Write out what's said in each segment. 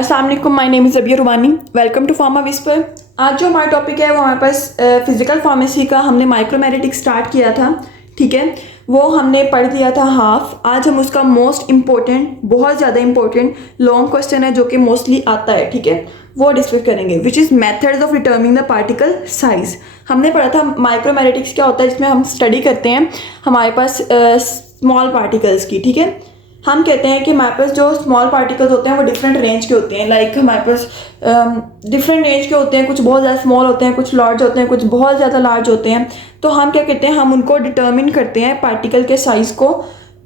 अस्सलाम वालेकुम, my name is Zabia Rubani. Welcome to Pharma Whisper. आज जो हमारा टॉपिक है वो हमारे पास फिज़िकल फार्मेसी का हमने माइक्रोमेरेटिक स्टार्ट किया था, ठीक है। वो हमने पढ़ दिया था हाफ। आज हम उसका मोस्ट इम्पोर्टेंट, बहुत ज़्यादा इम्पोर्टेंट लॉन्ग क्वेश्चन है जो कि मोस्टली आता है, ठीक है, वो डिस्कस करेंगे, which is methods of डिटर्मिंग the particle size. हमने पढ़ा था माइक्रोमेरेटिक्स क्या होता है, जिसमें हम स्टडी करते हैं हमारे पास स्मॉल पार्टिकल्स की, ठीक है। हम कहते हैं कि हमारे पास जो स्मॉल पार्टिकल्स होते हैं वो डिफरेंट रेंज के होते हैं। लाइक हमारे पास डिफरेंट रेंज के होते हैं, कुछ बहुत ज़्यादा स्मॉल होते हैं, कुछ लार्ज होते हैं, कुछ बहुत ज़्यादा लार्ज होते हैं। तो हम क्या कहते हैं, हम उनको डिटर्मिन करते हैं पार्टिकल के साइज़ को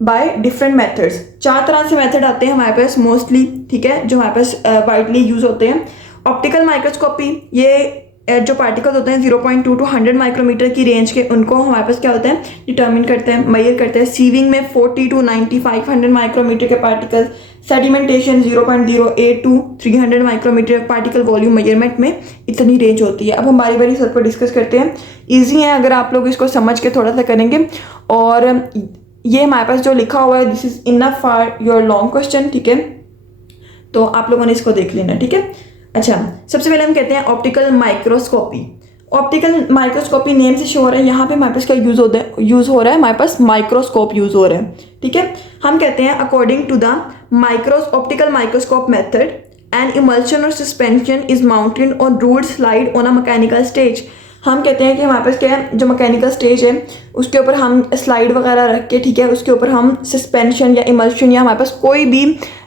बाय डिफरेंट मेथड्स। 4 तरह से मेथड आते हैं हमारे पास मोस्टली, ठीक है, जो हमारे पास वाइडली यूज़ होते हैं। ऑप्टिकल माइक्रोस्कोपी, ये जो पार्टिकल्स होते हैं 0.2 to 100 माइक्रोमीटर की रेंज के, उनको हमारे पास क्या होता है, डिटर्मिन करते हैं, मेजर करते हैं। सीविंग में 40 to 90 500 माइक्रोमीटर के particles. Sedimentation 0.08 to 300 micrometre particle volume measurement में इतनी रेंज होती है। अब हम बारी बारी सब पर डिस्कस करते हैं। ईजी है अगर आप लोग इसको समझ के थोड़ा सा करेंगे। और ये हमारे पास जो लिखा हुआ है, this is enough for your long question, ठीक है। तो आप लोगों ने इसको देख लेना, ठीक है। अच्छा, सबसे पहले हम कहते हैं optical microscopy. Optical microscopy name से शो हो रहा है, यहाँ पे हमारे पास क्या यूज़ हो रहा है, हमारे पास माइक्रोस्कोप यूज़ हो रहा है, ठीक है। हम कहते हैं according to the optical microscope method an emulsion और suspension is mounted on ruled slide on a mechanical stage. हम कहते हैं कि हमारे पास क्या है, जो मैकेनिकल स्टेज है उसके ऊपर हम स्लाइड वगैरह रख के, ठीक है, उसके ऊपर हम सस्पेंशन या इमल्शन या हमारे पास कोई भी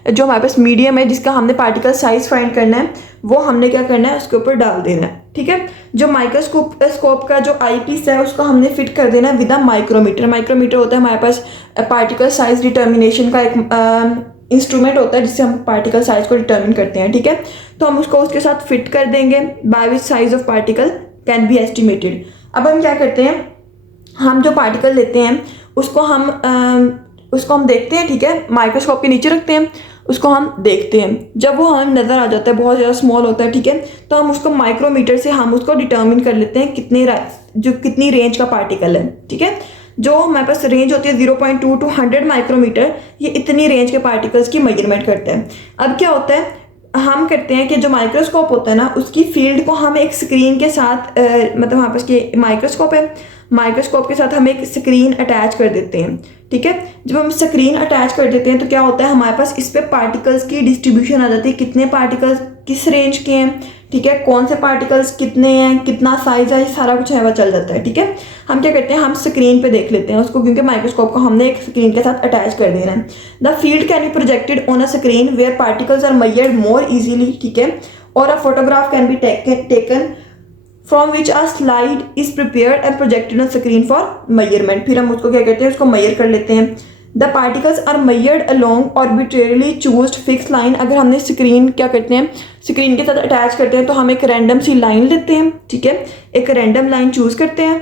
जो हमारे पास मीडियम है जिसका हमने पार्टिकल साइज फाइंड करना है, वो हमने क्या करना है, उसके ऊपर डाल देना है, ठीक है। जो माइक्रोस्कोप का जो आई पीस है उसको हमने फिट कर देना है विद अ माइक्रोमीटर। माइक्रोमीटर होता है हमारे पास पार्टिकल साइज डिटर्मिनेशन का एक इंस्ट्रूमेंट होता है जिससे हम पार्टिकल साइज को डिटर्मिन करते हैं, ठीक है। तो हम उसको उसके साथ फिट कर देंगे, by which size of particle can be estimated. अब हम क्या करते हैं, हम जो पार्टिकल लेते हैं उसको हम देखते हैं, ठीक है, माइक्रोस्कोप के नीचे रखते हैं, उसको हम देखते हैं। जब वो हमें नज़र आ जाता है, बहुत ज़्यादा स्मॉल होता है, ठीक है, तो हम उसको माइक्रोमीटर से हम उसको डिटर्मिन कर लेते हैं कितनी रेंज का पार्टिकल है, ठीक है। जो हमारे पास रेंज होती है 0.2 to 100 माइक्रोमीटर, ये इतनी रेंज के पार्टिकल्स की मेजरमेंट करते हैं। अब क्या होता है, हम करते हैं कि जो माइक्रोस्कोप होता है ना, उसकी फील्ड को हम एक स्क्रीन के साथ मतलब हमारे पास ये माइक्रोस्कोप है, माइक्रोस्कोप के साथ हम एक स्क्रीन अटैच कर देते हैं, ठीक है। जब हम स्क्रीन अटैच कर देते हैं तो क्या होता है, हमारे पास इस पे पार्टिकल्स की डिस्ट्रीब्यूशन आ जाती है, कितने पार्टिकल्स किस रेंज के हैं, ठीक है, कौन से पार्टिकल्स कितने हैं, कितना साइज है, ये सारा कुछ है वो चल जाता है, ठीक है। हम क्या करते हैं, हम स्क्रीन पे देख लेते हैं उसको, क्योंकि माइक्रोस्कोप को हमने एक स्क्रीन के साथ अटैच कर देना है। The field can be projected on a screen where particles are measured more easily, ठीक है, और a photograph can be taken from which a slide is prepared and projected on screen for measurement. फिर हम उसको क्या करते हैं, उसको मेजर कर लेते हैं। The particles are measured along arbitrarily chosen fix line. अगर हमने स्क्रीन क्या करते हैं, स्क्रीन के साथ अटैच करते हैं तो हम एक रैंडम सी लाइन लेते हैं, ठीक है, एक रैंडम लाइन चूज करते हैं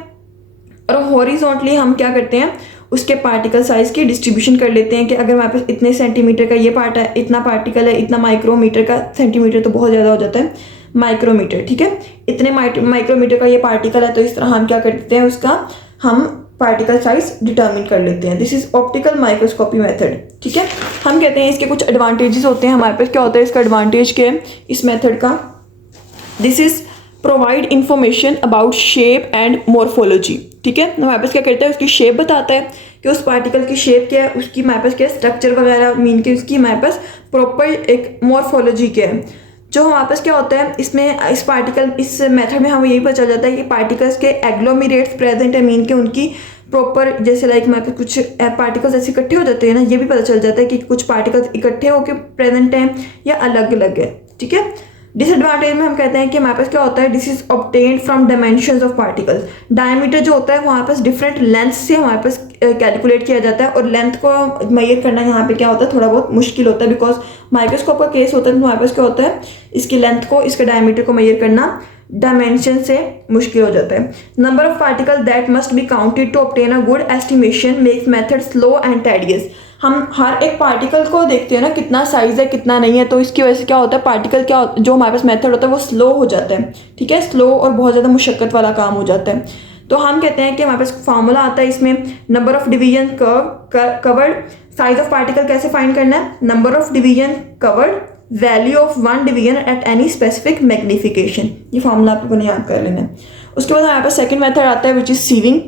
और हॉरिजॉन्टली हम क्या करते हैं, उसके पार्टिकल साइज की डिस्ट्रीब्यूशन कर लेते हैं कि अगर हमारे पास इतने सेंटीमीटर का ये पार्ट है, इतना पार्टिकल है, इतना माइक्रोमीटर का, सेंटीमीटर तो बहुत ज़्यादा हो जाता है, माइक्रोमीटर, ठीक है, इतने माइक्रोमीटर का ये पार्टिकल है। तो इस तरह हम क्या कर देते हैं, उसका हम पार्टिकल साइज डिटर्मिन कर लेते हैं। This is optical microscopy method, ठीक है। हम कहते हैं इसके कुछ एडवांटेजेस होते हैं हमारे पास। क्या होता है इसका एडवांटेज क्या है इस मेथड का, this is provide information about shape and morphology, ठीक है। हमारे पास क्या करता है, उसकी शेप बताता है कि उस पार्टिकल की शेप क्या है, उसकी हमारे पास क्या स्ट्रक्चर वगैरह, मीन कि उसकी हमारे पास प्रॉपर एक मॉर्फोलॉजी क्या है। जो हमारे पास क्या होता है इसमें, इस मेथड में हमें यही पता चल जाता है कि पार्टिकल्स के एग्लोमेरेट्स प्रेजेंट है, मीन के उनकी प्रॉपर, जैसे लाइक हमारे पास कुछ पार्टिकल्स ऐसे इकट्ठे हो जाते हैं ना, ये भी पता चल जाता है कि कुछ पार्टिकल्स इकट्ठे होकर प्रेजेंट हैं या अलग अलग है, ठीक है। डिसएडवांटेज में हम कहते हैं कि हमारे पास क्या होता है, this is obtained from dimensions of particles. Diameter जो होता है वो हमारे पास डिफरेंट लेंथ से हमारे पास कैलकुलेट किया जाता है, और लेंथ को मेजर करना यहाँ पे क्या होता है, थोड़ा बहुत मुश्किल होता है, बिकॉज माइक्रोस्कोप का केस होता है तो हमारे पास क्या होता है, इसकी लेंथ को, इसके डायमीटर को मेजर करना डायमेंशन से मुश्किल हो जाता है। Number of particle that must be counted to obtain a good estimation makes method slow and tedious. हम हर एक पार्टिकल को देखते हैं ना, कितना साइज है कितना नहीं है, तो इसकी वजह से क्या होता है, पार्टिकल जो हमारे पास मेथड होता है वो स्लो हो जाता है, ठीक है, स्लो और बहुत ज़्यादा मुशक्कत वाला काम हो जाता है। तो हम कहते हैं कि हमारे पास फार्मूला आता है इसमें, number of division covered, size of particle कैसे फाइंड करना है, number of division covered value of one division at any specific magnification. ये फॉर्मूला आप लोगों ने याद कर लेना है। उसके बाद हमारे पास सेकंड मेथड आता है विच इज़ सीविंग।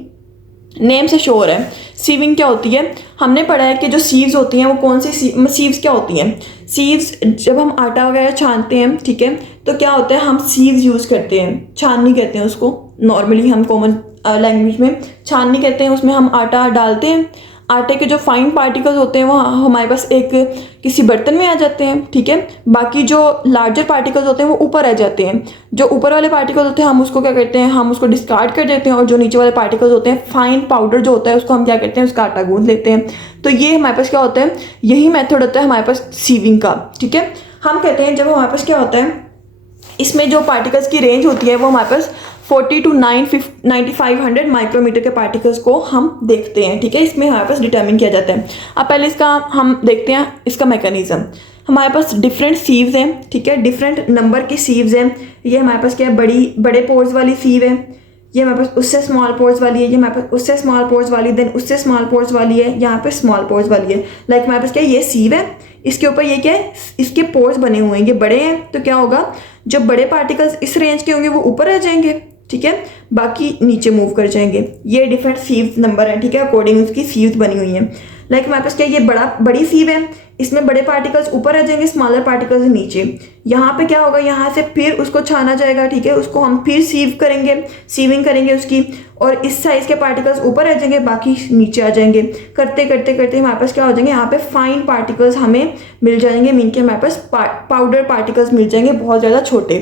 नेम से श्योर है सीविंग क्या होती है। हमने पढ़ा है कि जो सीव्स होती हैं वो कौन सी सीव्स क्या होती हैं। सीव्स जब हम आटा वगैरह छानते हैं, ठीक है, तो क्या होता है हम सीव्स यूज़ करते हैं, छाननी कहते हैं उसको, नॉर्मली हम कॉमन लैंग्वेज में छाननी कहते हैं। उसमें हम आटा डालते हैं, आटे के जो फाइन पार्टिकल्स होते हैं वो हमारे पास एक किसी बर्तन में आ जाते हैं, ठीक है। बाकी जो लार्जर पार्टिकल्स होते हैं वो ऊपर आ जाते हैं। जो ऊपर वाले पार्टिकल्स होते हैं हम उसको क्या करते हैं, हम उसको डिस्कार्ड कर देते हैं, और जो नीचे वाले पार्टिकल्स होते हैं फाइन पाउडर जो होता है उसको हम क्या करते हैं, उसका आटा गूंथ लेते हैं। तो ये हमारे पास क्या होता है, यही मेथड होता है हमारे पास सीविंग का, ठीक है। हम कहते हैं जब हमारे पास क्या होता है, इसमें जो पार्टिकल्स की रेंज होती है वो हमारे पास 40 to 9500 माइक्रोमीटर के पार्टिकल्स को हम देखते हैं, ठीक है। इसमें हमारे पास डिटर्मिन किया जाता है। अब पहले इसका हम देखते हैं इसका मैकेनिज्म। हमारे पास डिफरेंट सीव्स हैं, ठीक है, डिफरेंट नंबर की सीव्स हैं। ये हमारे पास क्या है, बड़े पोर्स वाली सीव है, ये हमारे पास उससे स्मॉल पोर्स वाली है, ये हमारे पास उससे स्मॉल पोर्स वाली, देन उससे स्मॉल पोर्स वाली है, यहाँ पे स्मॉल पोर्स वाली है। लाइक हमारे पास क्या है, ये सीव है, इसके ऊपर ये क्या है, इसके पोर्स बने हुए हैं, ये बड़े हैं, तो क्या होगा, जो बड़े पार्टिकल्स इस रेंज के होंगे वो ऊपर आ जाएंगे, ठीक है, बाकी नीचे मूव कर जाएंगे। ये डिफरेंट सीव्स नंबर है, ठीक है, अकॉर्डिंग उसकी सीव्स बनी हुई हैं। लाइक हमारे पास क्या, ये बड़ी सीव है, इसमें बड़े पार्टिकल्स ऊपर आ जाएंगे, स्मॉलर पार्टिकल्स नीचे। यहाँ पे क्या होगा, यहाँ से फिर उसको छाना जाएगा, ठीक है, उसको हम फिर सीविंग करेंगे उसकी, और इस साइज के पार्टिकल्स ऊपर आ जाएंगे, बाकी नीचे आ जाएंगे। करते करते करते हमारे पास क्या हो जाएंगे, यहाँ पे फाइन पार्टिकल्स हमें मिल जाएंगे, मीन के हमारे पास पाउडर पार्टिकल्स मिल जाएंगे, बहुत ज़्यादा छोटे।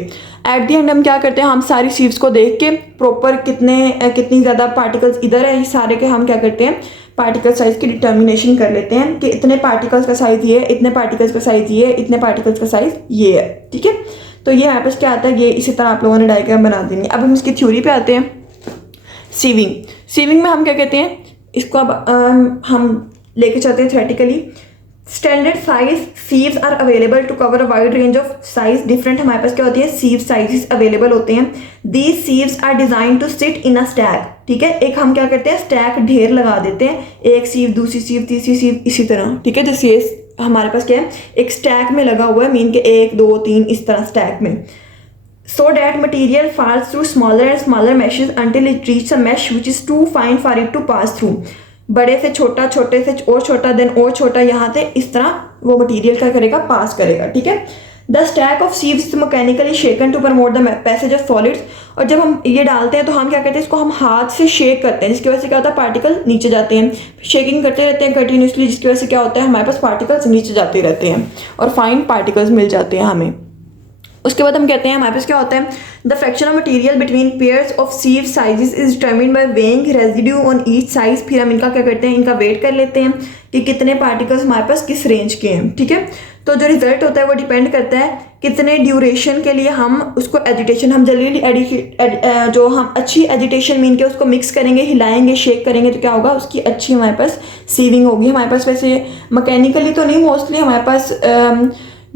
एट द एंड हम क्या करते हैं, हम सारी सीव्स को देख के प्रॉपर कितनी ज़्यादा पार्टिकल्स इधर है, ये सारे के हम क्या करते हैं, पार्टिकल साइज की डिटर्मिनेशन कर लेते हैं कि इतने पार्टिकल्स का साइज ये है, इतने पार्टिकल्स का साइज ये है, इतने पार्टिकल्स का साइज ये है, ठीक है। तो ये यहाँ पे क्या आता है, ये इसी तरह आप लोगों ने डायग्राम बना देनी। अब हम इसकी थ्योरी पे आते हैं। सीविंग में हम क्या कहते हैं, इसको अब हम लेके चलते हैं theoretically. Standard size sieves are available to cover a wide range of size. Different हमारे पास क्या होती है, सीव साइजेस अवेलेबल होते हैं। These sieves are design to sit in a stack, ठीक है। एक हम क्या करते हैं, स्टैक ढेर लगा देते हैं, एक सीव, दूसरी सीव, तीसरी सीव, इसी तरह, ठीक है। जैसे ये हमारे पास क्या है, एक स्टैक में लगा हुआ है, मीन के 1 2 3 इस तरह स्टैक में। So that material falls through smaller and smaller meshes until it reaches a mesh which is too fine for it to pass through. बड़े से छोटा, छोटे से और छोटा, देन और छोटा, यहाँ से इस तरह वो मटेरियल क्या करेगा, पास करेगा, ठीक है। The stack of sieves mechanically shaken to promote the passage of solids. और जब हम ये डालते हैं तो हम क्या करते हैं, इसको हम हाथ से शेक करते हैं, जिसकी वजह से क्या होता है, पार्टिकल नीचे जाते हैं। शेकिंग करते रहते हैं कंटिन्यूसली, जिसकी वजह से क्या होता है, हमारे पास पार्टिकल्स नीचे जाते रहते हैं और फाइन पार्टिकल्स मिल जाते हैं हमें। उसके बाद हम कहते हैं हमारे पास क्या होता है, the fraction of material between pairs of sieve sizes is determined by weighing residue on each size. फिर हम इनका क्या करते हैं, इनका वेट कर लेते हैं कि कितने पार्टिकल्स हमारे पास किस रेंज के हैं, ठीक है। तो जो रिजल्ट होता है वो डिपेंड करता है कितने ड्यूरेशन के लिए हम उसको एजिटेशन, हम जल्दी जो हम अच्छी एजिटेशन मीन के उसको मिक्स करेंगे, हिलाएंगे, शेक करेंगे, तो क्या होगा, उसकी अच्छी हमारे पास सीविंग होगी। हमारे पास वैसे मैकेनिकली तो नहीं, मोस्टली हमारे पास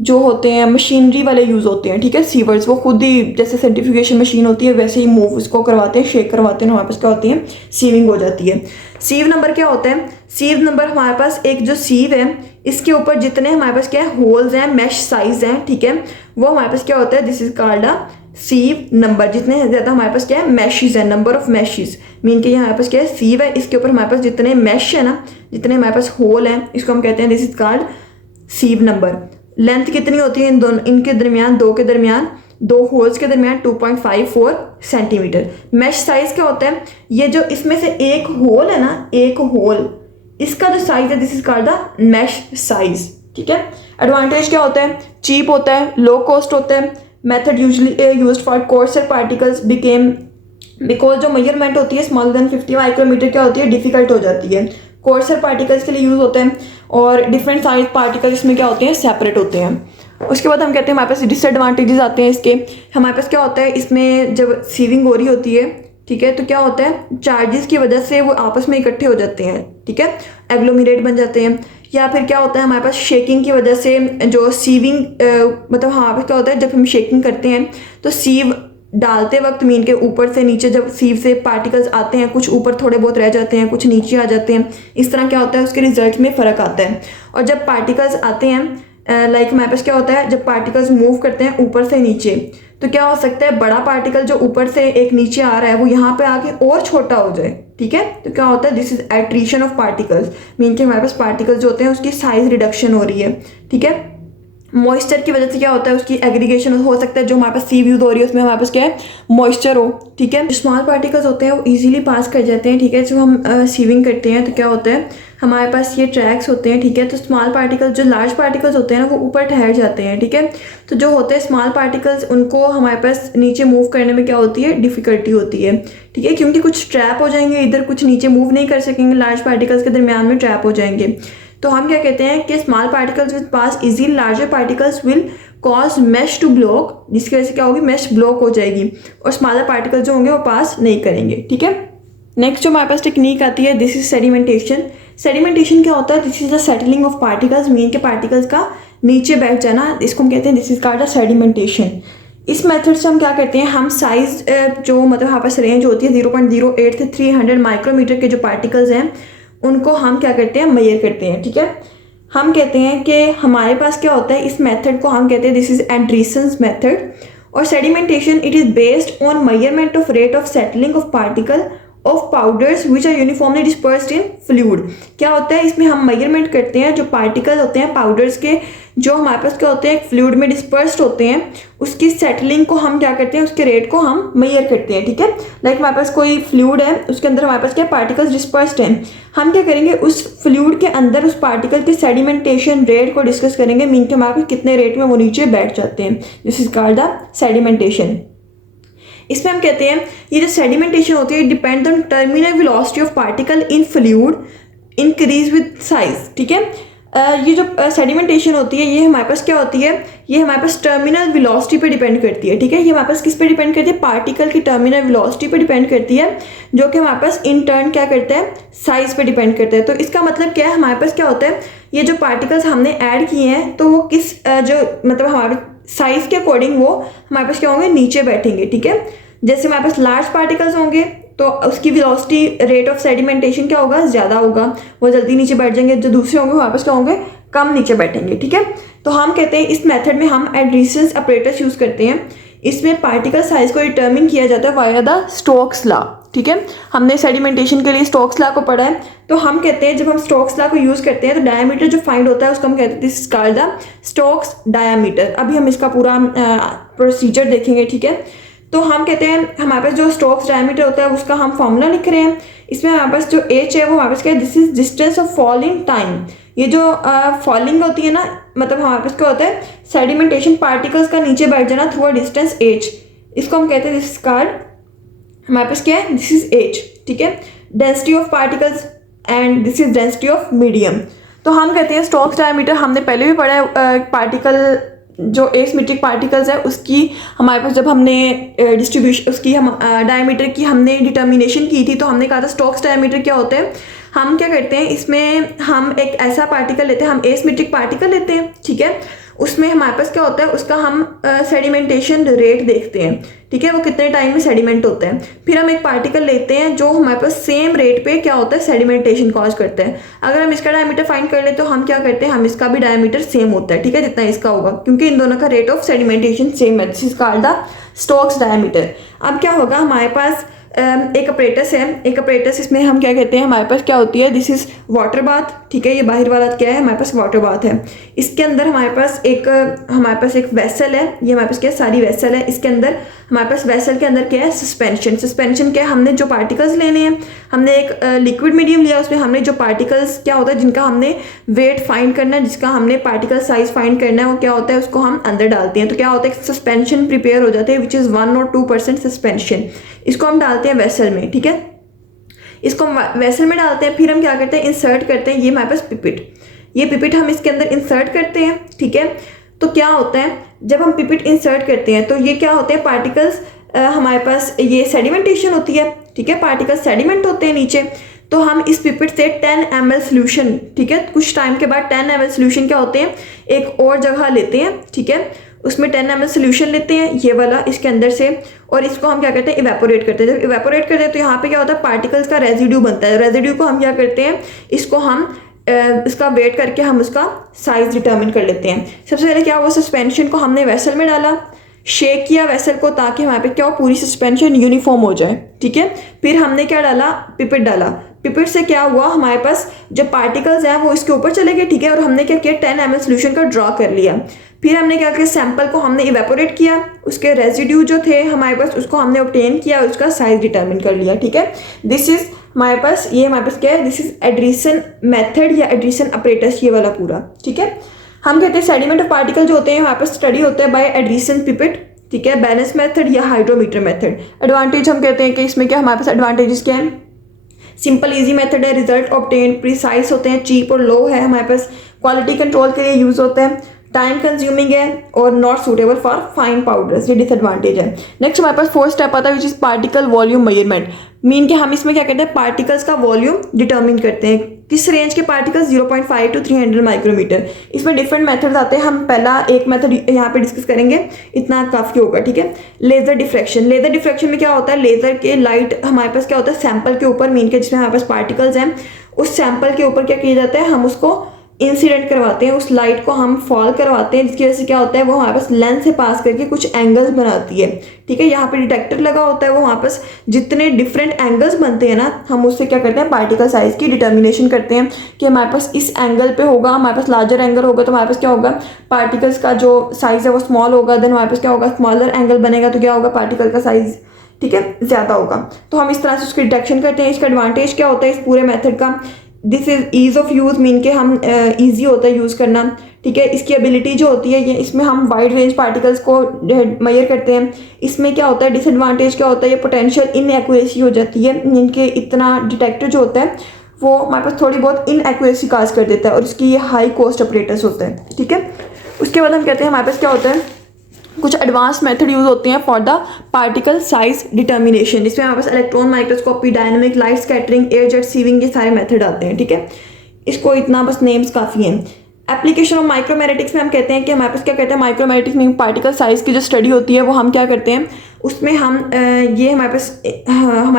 जो होते हैं मशीनरी वाले यूज़ होते हैं, ठीक है। सीवर्स वो खुद ही जैसे सेंट्रीफ्यूगेशन मशीन होती है वैसे ही मूव उसको करवाते हैं, शेक करवाते हैं, हमारे पास क्या होती है, सीविंग हो जाती है। सीव नंबर क्या होता है, सीव नंबर हमारे पास एक जो सीव है इसके ऊपर जितने हमारे पास क्या है, होल्स हैं, मैश साइज हैं, ठीक है, वो हमारे पास क्या होता है, this is called a sieve number. जितने ज़्यादा हमारे पास क्या है, मैशेज है, नंबर ऑफ मैशेज, मीन के हमारे पास क्या है, सीव है, इसके ऊपर हमारे पास जितने मैश है ना, जितने हमारे पास होल हैं, इसको हम कहते हैं this is called sieve number. Length कितनी होती है इन दोनों, इनके दरमियान, दो होल्स के दरमियान 2.54 सेंटीमीटर। मैश साइज क्या होता है, ये जो इसमें से एक होल है ना, एक होल, इसका जो साइज है this is called the mesh size, ठीक है। एडवांटेज क्या होता है, चीप होता है, लो कॉस्ट होता है। Method usually used for courser particles because जो मेजरमेंट होती है स्मॉलर देन 50 माइक्रोमीटर क्या होती है, डिफिकल्ट हो जाती है। कोर्सर पार्टिकल्स के लिए यूज़ होते हैं, और डिफरेंट साइज पार्टिकल्स इसमें क्या होते हैं, सेपरेट होते हैं। उसके बाद हम कहते हैं हमारे पास डिसएडवांटेजेस आते हैं इसके। हमारे पास क्या होता है, इसमें जब सीविंग हो रही होती है, ठीक है, तो क्या होता है, चार्जेस की वजह से वो आपस में इकट्ठे हो जाते हैं, ठीक है, एग्लोमीरेट बन जाते हैं। या फिर क्या होता है, हमारे पास शेकिंग की वजह से जो सीविंग मतलब हमारे पास क्या होता है, जब हम शेकिंग करते हैं तो सीव डालते वक्त मीन के ऊपर से नीचे जब सीव से पार्टिकल्स आते हैं, कुछ ऊपर थोड़े बहुत रह जाते हैं, कुछ नीचे आ जाते हैं, इस तरह क्या होता है, उसके रिजल्ट में फ़र्क आता है। और जब पार्टिकल्स आते हैं लाइक हमारे पास क्या होता है जब पार्टिकल्स मूव करते हैं ऊपर से नीचे, तो क्या हो सकता है बड़ा पार्टिकल जो ऊपर से एक नीचे आ रहा है वो यहाँ पे आके और छोटा हो जाए, ठीक है। तो क्या होता है, this is attrition of particles, mean कि हमारे पास पार्टिकल्स जो होते हैं उसकी साइज रिडक्शन हो रही है, ठीक है। मॉइस्चर की वजह से क्या होता है उसकी एग्रीगेशन हो सकता है, जो हमारे पास सीव यूज हो रही है उसमें हमारे पास क्या है मॉइस्चर हो, ठीक है। स्मॉल पार्टिकल्स होते हैं वो इजीली पास कर जाते हैं, ठीक है। जब हम सीविंग करते हैं तो क्या होता है हमारे पास ये ट्रैक्स होते हैं, ठीक है। तो स्मॉल पार्टिकल्स जो लार्ज पार्टिकल्स होते हैं ना वो ऊपर ठहर जाते हैं, ठीक है। तो जो होते हैं स्मॉल पार्टिकल्स उनको हमारे पास नीचे मूव करने में क्या होती है डिफिकल्टी होती है, ठीक है, क्योंकि कुछ ट्रैप हो जाएंगे इधर, कुछ नीचे मूव नहीं कर सकेंगे, लार्ज पार्टिकल्स के दरमियान में ट्रैप हो जाएंगे। तो हम क्या कहते हैं कि small particles with pass easy, larger particles will cause mesh to block, जिसकी वजह से क्या होगी मैश ब्लॉक हो जाएगी और स्मॉलर पार्टिकल्स जो होंगे वो पास नहीं करेंगे, ठीक है। नेक्स्ट जो हमारे पास टेक्निक आती है दिस इज सेडिमेंटेशन। सेडिमेंटेशन क्या होता है, this is the settling of particles, mean के पार्टिकल्स का नीचे बैठ जाना, इसको हम कहते हैं this is called the sedimentation. इस मेथड से हम क्या करते हैं, हम साइज जो मतलब हमारे पास रेंज होती है 0.08 से 300 माइक्रोमीटर के जो पार्टिकल्स हैं उनको हम क्या करते हैं मेजर करते हैं, ठीक है। हम कहते हैं कि हमारे पास क्या होता है, इस मेथड को हम कहते हैं दिस इज एंड्रीसन्स मेथड। और sedimentation it is based on measurement of rate of settling of particle of powders which are uniformly dispersed in fluid. क्या होता है इसमें हम मेजरमेंट करते हैं जो पार्टिकल होते हैं पाउडर्स के, जो हमारे पास क्या होते हैं फ्लूइड में डिस्पर्स्ड होते हैं, उसकी सेटलिंग को हम क्या करते हैं उसके रेट को हम मेजर करते हैं, ठीक है। लाइक हमारे पास कोई फ्लूइड है उसके अंदर हमारे पास क्या पार्टिकल्स डिस्पर्स्ड हैं, हम क्या करेंगे उस फ्लूइड के अंदर उस पार्टिकल के सेडिमेंटेशन रेट को डिस्कस करेंगे, मीन के हमारे पास कितने रेट में वो नीचे बैठ जाते हैं, this is called the sedimentation. इसमें हम कहते हैं ये जो सेडिमेंटेशन होती है depend on terminal velocity of particle in fluid increase with size, ठीक है। ये जो सेडिमेंटेशन होती है ये हमारे पास क्या होती है, ये हमारे पास टर्मिनल वेलोसिटी पे डिपेंड करती है, ठीक है। ये हमारे पास किस पे डिपेंड करती है, पार्टिकल की टर्मिनल वेलोसिटी पे डिपेंड करती है, जो कि हमारे पास इन टर्न क्या करता है साइज पे डिपेंड करता है। तो इसका मतलब क्या है, हमारे पास क्या होता है ये जो पार्टिकल्स हमने ऐड किए हैं तो वो किस जो मतलब हमारे साइज के अकॉर्डिंग वो हमारे पास क्या होंगे नीचे बैठेंगे, ठीक है। जैसे हमारे पास लार्ज पार्टिकल्स होंगे तो उसकी वेलोसिटी रेट ऑफ सेडिमेंटेशन क्या होगा ज़्यादा होगा, वो जल्दी नीचे बैठ जाएंगे, जो दूसरे होंगे वहाँ पर क्या होंगे कम नीचे बैठेंगे, ठीक है। तो हम कहते हैं इस मेथड में हम एडहेसिव ऑपरेटर्स यूज़ करते हैं, इसमें पार्टिकल साइज को डिटर्मिन किया जाता है वाया द स्टोक्स लॉ, ठीक है। हमने सेडिमेंटेशन के लिए स्टोक्स लॉ को पढ़ा है, तो हम कहते हैं जब हम स्टोक्स लॉ को यूज़ करते हैं तो डायमीटर जो फाइंड होता है उसको हम कहते हैं this is called the Stokes diameter. अभी हम इसका पूरा प्रोसीजर देखेंगे, ठीक है। तो हम कहते हैं हमारे पास जो स्टोक्स डायमीटर होता है उसका हम फॉर्मूला लिख रहे हैं, इसमें हमारे पास जो एच है वो हमारे पास क्या है this is distance of falling time. ये जो फॉलिंग होती है ना मतलब हमारे पास क्या होता है सेडिमेंटेशन पार्टिकल्स का नीचे बैठ जाना थ्रू अ डिस्टेंस एच, इसको हम कहते हैं दिस इज कॉल्ड हमारे पास क्या है दिस इज एच, ठीक है। Density of particles and this is density of medium. तो हम कहते हैं स्टोक्स डायमीटर हमने पहले भी पढ़ा है, पार्टिकल जो एसिमेट्रिक पार्टिकल्स है उसकी हमारे पास जब हमने डिस्ट्रीब्यूशन उसकी हम डायमीटर की हमने डिटर्मिनेशन की थी तो हमने कहा था स्टोक्स डायमीटर क्या होते हैं। हम क्या करते हैं इसमें हम एक ऐसा पार्टिकल लेते हैं, हम एसिमेट्रिक पार्टिकल लेते हैं, ठीक है। उसमें हमारे पास क्या होता है उसका हम सेडिमेंटेशन रेट देखते हैं, ठीक है, वो कितने टाइम में सेडिमेंट होता है। फिर हम एक पार्टिकल लेते हैं जो हमारे पास सेम रेट पे क्या होता है सेडिमेंटेशन कॉज करता है। अगर हम इसका डायमीटर फाइंड कर ले तो हम क्या करते हैं हम इसका भी डायमीटर सेम होता है, ठीक है, जितना इसका होगा, क्योंकि इन दोनों का रेट ऑफ सेडिमेंटेशन सेम है, this is called the Stokes diameter. अब क्या होगा हमारे पास एक अपरेटस है, एक अपरेटस इसमें हम क्या कहते हैं हमारे पास क्या होती है दिस इज वाटर बाथ, ठीक है। ये बाहर वाला क्या है हमारे पास वाटर बाथ है, इसके अंदर हमारे पास एक वेसल है, ये हमारे पास क्या सारी वेसल है, इसके अंदर हमारे पास वेसल के अंदर क्या है सस्पेंशन। सस्पेंशन क्या है, हमने जो पार्टिकल्स लेने हैं, हमने एक लिक्विड मीडियम लिया, उसमें हमने जो पार्टिकल्स क्या होता है जिनका हमने वेट फाइंड करना है, जिसका हमने पार्टिकल साइज फाइंड करना है, वो क्या होता है उसको हम अंदर डालते हैं। तो क्या होता है सस्पेंशन प्रिपेयर हो जाते हैं विच इज़ 1 और 2% सस्पेंशन, इसको हम डालते हैं वेसल में, ठीक है। इसको वेसल में डालते हैं, फिर हम क्या करते हैं इंसर्ट करते हैं, ये हमारे पास पिपिट, ये पिपिट हम इसके अंदर इंसर्ट करते हैं, ठीक है। तो क्या होता है जब हम पिपिट इंसर्ट करते हैं तो ये क्या होते हैं पार्टिकल्स हमारे पास ये सेडिमेंटेशन होती है, ठीक है, पार्टिकल्स सेडिमेंट होते हैं नीचे। तो हम इस पिपिट से 10 ml सोल्यूशन, ठीक है, कुछ टाइम के बाद 10 ml सोल्यूशन क्या होते हैं एक और जगह लेते हैं, ठीक है, उसमें 10 ml सोल्यूशन लेते हैं ये वाला इसके अंदर से, और इसको हम क्या करते हैं इवेपोरेट करते हैं। जब इवेपोरेट करते हैं तो यहाँ पे क्या होता है पार्टिकल्स का रेजिड्यू बनता है, रेजिड्यू को हम क्या करते हैं इसको हम इसका वेट करके हम उसका साइज़ डिटर्मिन कर लेते हैं। सबसे पहले क्या हुआ, सस्पेंशन को हमने वेसल में डाला, शेक किया वेसल को ताकि हमारे पे क्या हो, पूरी सस्पेंशन यूनिफॉर्म हो जाए, ठीक है। फिर हमने क्या डाला, पिपेट डाला। पिपेट से क्या हुआ, हमारे पास जो पार्टिकल्स हैं वो इसके ऊपर चले गए, ठीक है। और हमने क्या किया, 10 ml सोल्यूशन का ड्रॉ कर लिया। फिर हमने क्या किया, सैंपल को हमने इवेपोरेट किया, उसके रेजिड्यू जो थे हमारे पास उसको हमने ऑब्टेन किया, उसका साइज डिटर्मिन कर लिया, ठीक है। दिस इज हमारे पास, ये हमारे पास क्या है, दिस इज एड्रीसन मेथड या एड्रीसन अपरेटस, ये वाला पूरा, ठीक है। हम कहते हैं सेडिमेंट ऑफ पार्टिकल जो होते हैं वहाँ पर स्टडी होता है बाय एड्रीसन पिपेट, ठीक है, बैलेंस मेथड या हाइड्रोमीटर मेथड। एडवांटेज हम कहते हैं कि इसमें क्या हमारे पास एडवांटेजेस क्या है, सिंपल इजी मेथड है, रिजल्ट ऑब्टेन प्रिसाइज होते हैं, चीप और लो है, हमारे पास क्वालिटी कंट्रोल के लिए यूज़ होता है, टाइम कंज्यूमिंग है और not suitable for fine powders, ये डिसएडवांटेज है। नेक्स्ट हमारे पास फोर्थ स्टेप आता है which is particle volume measurement. Mean कि हम इसमें क्या करते हैं, पार्टिकल्स का वॉल्यूम डिटर्मिन करते हैं, किस रेंज के पार्टिकल्स 0.5 to 300 माइक्रोमीटर। इसमें डिफरेंट मेथड्स आते हैं, हम पहला एक मेथड यहाँ पे डिस्कस करेंगे, इतना काफ़ी होगा, ठीक है। लेज़र डिफ्रैक्शन, लेज़र डिफ्रैक्शन में क्या होता है, लेज़र के लाइट हमारे पास क्या होता है, सैंपल के ऊपर, मीन के जिसमें हमारे पास पार्टिकल्स हैं उस सैंपल के ऊपर क्या किया जाता है, हम उसको इंसिडेंट करवाते हैं, उस लाइट को हम फॉल करवाते हैं, जिसकी वजह से क्या होता है, वो हमारे पास लेंस से पास करके कुछ एंगल्स बनाती है, ठीक है। यहाँ पे डिटेक्टर लगा होता है, वो वहाँ पास जितने डिफरेंट एंगल्स बनते हैं ना, हम उससे क्या करते हैं, पार्टिकल साइज की डिटर्मिनेशन करते हैं कि हमारे पास इस एंगल पे होगा, हमारे पास लार्जर एंगल होगा तो हमारे पास क्या होगा, पार्टिकल्स का जो साइज है वो स्मॉल होगा, देन हमारे पास क्या होगा, स्मॉलर एंगल बनेगा तो क्या होगा, पार्टिकल का साइज, ठीक है, ज़्यादा होगा। तो हम इस तरह से उसकी डिटेक्शन करते हैं। इसका एडवांटेज क्या होता है इस पूरे मेथड का, this is ease of use, mean के हम ईजी होता है यूज़ करना, ठीक है। इसकी एबिलिटी जो होती है, ये इसमें हम वाइड रेंज पार्टिकल्स को मेजर करते हैं। इसमें क्या होता है, डिसएडवांटेज क्या होता है, ये पोटेंशियल इनएक्यूरेसी हो जाती है, इनके इतना डिटेक्टर जो होता है वो हमारे पास थोड़ी बहुत इनएक्यूरेसी काज कर देता है और इसकी ये हाई कॉस्ट ऑपरेटर्स होते हैं, ठीक है। उसके बाद हम कहते हैं हमारे पास क्या होता है, कुछ एडवांस मेथड यूज़ होते हैं for the particle size determination. इसमें हमारे पास electron microscopy, dynamic light scattering, air jet sieving, ये सारे मेथड आते हैं, ठीक है। इसको इतना बस नेम्स काफ़ी हैं। एप्लीकेशन ऑफ माइक्रोमेटिक्स में हम कहते हैं कि हमारे पास क्या कहते हैं, माइक्रोमेटिक्स में पार्टिकल साइज की जो स्टडी होती है वो हम क्या करते हैं, उसमें हम ये हमारे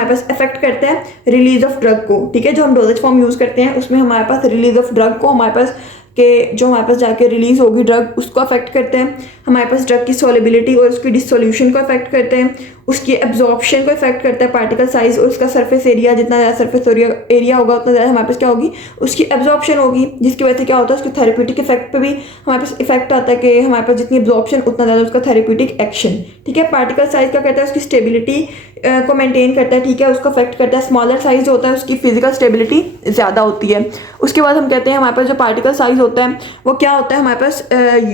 पास इफेक्ट करता है रिलीज ऑफ ड्रग को, ठीक है। जो हम डोजेज फॉर्म यूज़ करते हैं उसमें हमारे पास रिलीज ऑफ ड्रग को, हमारे पास के जो हमारे पास जाके रिलीज होगी ड्रग उसको अफेक्ट करते हैं, हमारे पास ड्रग की सॉलिबिलिटी और उसकी डिसोल्यूशन को अफेक्ट करते हैं, उसकी एब्जॉर्प्शन को अफेक्ट करता है, पार्टिकल साइज और उसका सरफेस एरिया, जितना ज़्यादा सरफेस एरिया होगा उतना ज़्यादा हमारे पास क्या होगी, उसकी एब्जॉर्प्शन होगी, जिसकी वजह से क्या होता है, उसके थेरेप्यूटिक इफेक्ट पे भी हमारे पास इफेक्ट आता है कि हमारे पास जितनी एब्जॉर्प्शन उतना ज़्यादा उसका थेरेप्यूटिक एक्शन, ठीक है। पार्टिकल साइज क्या करता है, उसकी स्टेबिलिटी को मेंटेन करता है, ठीक है, उसको अफेक्ट करता है। स्मॉलर साइज होता है उसकी फिजिकल स्टेबिलिटी ज़्यादा होती है। उसके बाद हम कहते हैं हमारे पास जो पार्टिकल साइज होता है वो क्या होता है, हमारे पास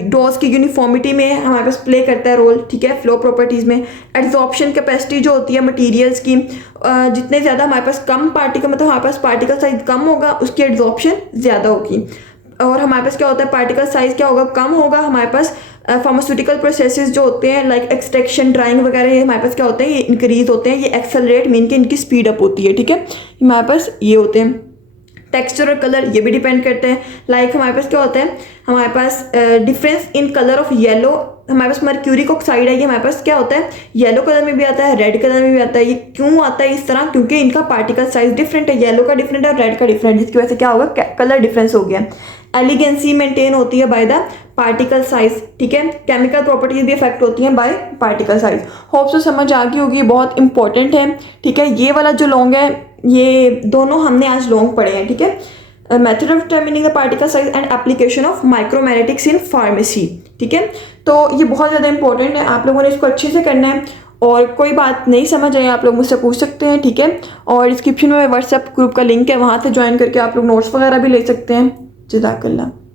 डोज की यूनिफॉर्मिटी में हमारे पास प्ले करता है रोल, ठीक है, फ्लो प्रॉपर्टीज़ में। एड्जॉर्प्शन कैपेसिटी जो होती है मटेरियल्स की, जितने ज़्यादा हमारे पास कम पार्टिकल, मतलब हमारे पास पार्टिकल साइज कम होगा उसकी एड्जॉर्प्शन ज़्यादा होगी। और हमारे पास क्या होता है, पार्टिकल साइज क्या होगा, कम होगा, हमारे पास फार्मास्यूटिकल प्रोसेसेस जो होते हैं लाइक एक्सट्रैक्शन, ड्राइंग वगैरह, ये हमारे पास क्या होते हैं, ये इंक्रीज होते हैं, ये एक्सेलरेट, मीन के इनकी स्पीड अप होती है, ठीक है। हमारे पास ये होते हैं। टेक्सचर और कलर ये भी डिपेंड करते हैं, लाइक हमारे पास क्या होता है, हमारे पास difference in colour of yellow, हमारे पास मर्क्यूरिक ऑक्साइड है, ये हमारे पास क्या होता है, येलो कलर में भी आता है, रेड कलर में भी आता है। ये क्यों आता है इस तरह, क्योंकि इनका पार्टिकल साइज डिफरेंट है, येलो का डिफरेंट है और रेड का डिफरेंट, जिसकी वजह से क्या होगा, कलर डिफरेंस हो गया। एलिगेंसी मेंटेन होती है बाय द पार्टिकल साइज, ठीक है। केमिकल प्रॉपर्टीज भी इफेक्ट होती हैं by particle size. Hope so समझ आ गई होगी, बहुत इंपॉर्टेंट है, ठीक है। ये वाला जो लॉन्ग है, ये दोनों हमने आज लॉन्ग पढ़े हैं, ठीक है। Method of determining the particle size and application of माइक्रोमेटिक्स in pharmacy, ठीक है। तो ये बहुत ज़्यादा इंपॉर्टेंट है, आप लोगों ने इसको अच्छे से करना है। और कोई बात नहीं समझ आए आप लोग मुझसे पूछ सकते हैं, ठीक है। और डिस्क्रिप्शन में व्हाट्सएप ग्रुप का लिंक है, वहाँ से ज्वाइन करके आप लोग नोट्स वगैरह भी ले सकते हैं। जज़ाकल्लाह।